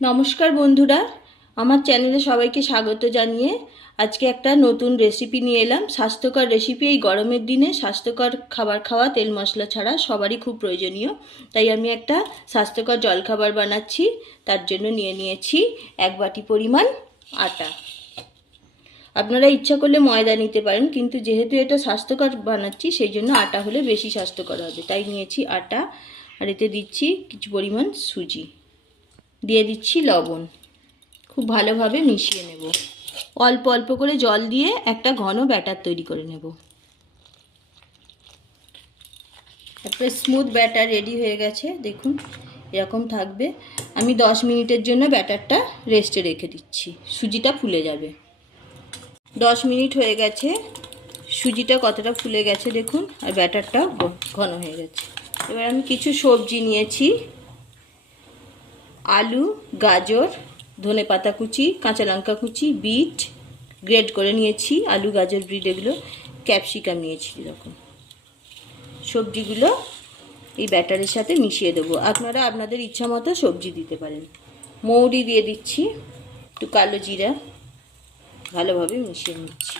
নমস্কার বন্ধুরা, আমার চ্যানেলে সবাইকে স্বাগত জানিয়ে আজকে একটা নতুন রেসিপি নিয়ে এলাম। স্বাস্থ্যকর রেসিপি। এই গরমের দিনে স্বাস্থ্যকর খাবার খাওয়া তেল মশলা ছাড়া সবারই খুব প্রয়োজনীয়। তাই আমি একটা স্বাস্থ্যকর জলখাবার বানাচ্ছি। তার জন্য নিয়ে নিয়েছি 1 বাটি পরিমাণ আটা। আপনারা ইচ্ছা করলে ময়দা নিতে পারেন, কিন্তু যেহেতু এটা স্বাস্থ্যকর বানাচ্ছি সেই জন্য আটা হলে বেশি স্বাস্থ্যকর হবে। তাই নিয়েছি আটা, আর এতে দিচ্ছি কিছু পরিমাণ সুজি, দিয়ে দিচ্ছি লবণ। খুব ভালোভাবে মিশিয়ে নেব। অল্প অল্প করে জল দিয়ে একটা ঘন ব্যাটার তৈরি করে নেব। একটা স্মুথ ব্যাটার রেডি হয়ে গেছে, দেখুন এরকম থাকবে। আমি 10 মিনিটের জন্য ব্যাটারটা রেস্টে রেখে দিচ্ছি, সুজিটা ফুলে যাবে। 10 মিনিট হয়ে গেছে, সুজিটা কতটা ফুলে গেছে দেখুন, আর ব্যাটারটাও ঘন হয়ে গেছে। এবার আমি কিছু সবজি নিয়েছি, আলু, গাজর, ধনেপাতা কুচি, কাঁচা লঙ্কা কুচি, বিট গ্রেড করে নিয়েছি, আলু গাজর বিট এগুলো, ক্যাপসিকাম নিয়েছি। এরকম সবজিগুলো এই ব্যাটারের সাথে মিশিয়ে দেবো। আপনারা আপনাদের ইচ্ছা মতো সবজি দিতে পারেন। মৌরি দিয়ে দিচ্ছি, একটু কালো জিরা, ভালোভাবে মিশিয়ে নিচ্ছি।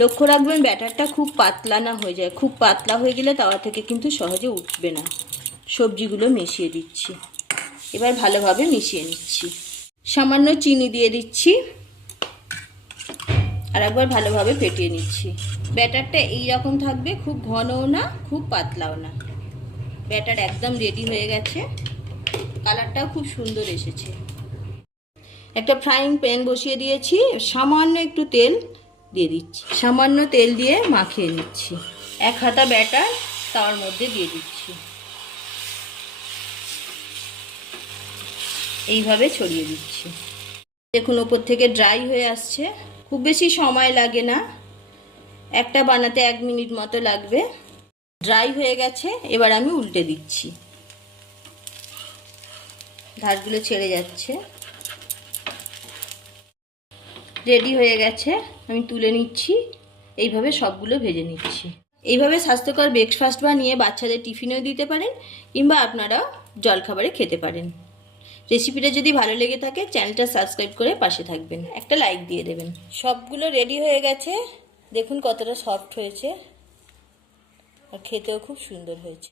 লক্ষ্য রাখবেন ব্যাটারটা খুব পাতলা না হয়ে যায়। খুব পাতলা হয়ে গেলে তাওয়া থেকে কিন্তু সহজে উঠবে না। সবজিগুলো মিশিয়ে দিচ্ছি, এবার ভালোভাবে মিশিয়ে নিচ্ছি। সামান্য চিনি দিয়ে দিচ্ছি, আর একবার ভালোভাবে ফেটিয়ে নিচ্ছি। ব্যাটারটা এই রকম থাকবে, খুব ঘনও না খুব পাতলাও না। ব্যাটার একদম রেডি হয়ে গেছে, কালারটাও খুব সুন্দর এসেছে। একটা ফ্রাইং প্যান বসিয়ে দিয়েছি, সামান্য একটু তেল দিয়ে দিচ্ছি। সামান্য তেল দিয়ে মাখিয়ে নিচ্ছি। 1 হাতা ব্যাটার তার মধ্যে দিয়ে দিচ্ছি, এইভাবে ছড়িয়ে দিচ্ছি। দেখুন ওপর থেকে ড্রাই হয়ে আসছে, খুব বেশি সময় লাগে না, একটা বানাতে 1 মিনিট মতো লাগবে। ড্রাই হয়ে গেছে, এবার আমি উল্টে দিচ্ছি। ধারগুলো ছেড়ে যাচ্ছে। রেডি হয়ে গেছে, আমি তুলে নিচ্ছি। এইভাবে সবগুলো ভেজে নিচ্ছি। এইভাবে স্বাস্থ্যকর ব্রেকফাস্ট বানিয়ে বাচ্চাদের টিফিনেও দিতে পারেন, কিংবা আপনারাও জলখাবারে খেতে পারেন। রেসিপিটা যদি ভালো লেগে থাকে চ্যানেলটা সাবস্ক্রাইব করে পাশে থাকবেন, একটা লাইক দিয়ে দেবেন। সবগুলো রেডি হয়ে গেছে, দেখুন কতটা সফট হয়েছে, আর খেতেও খুব সুন্দর হয়েছে।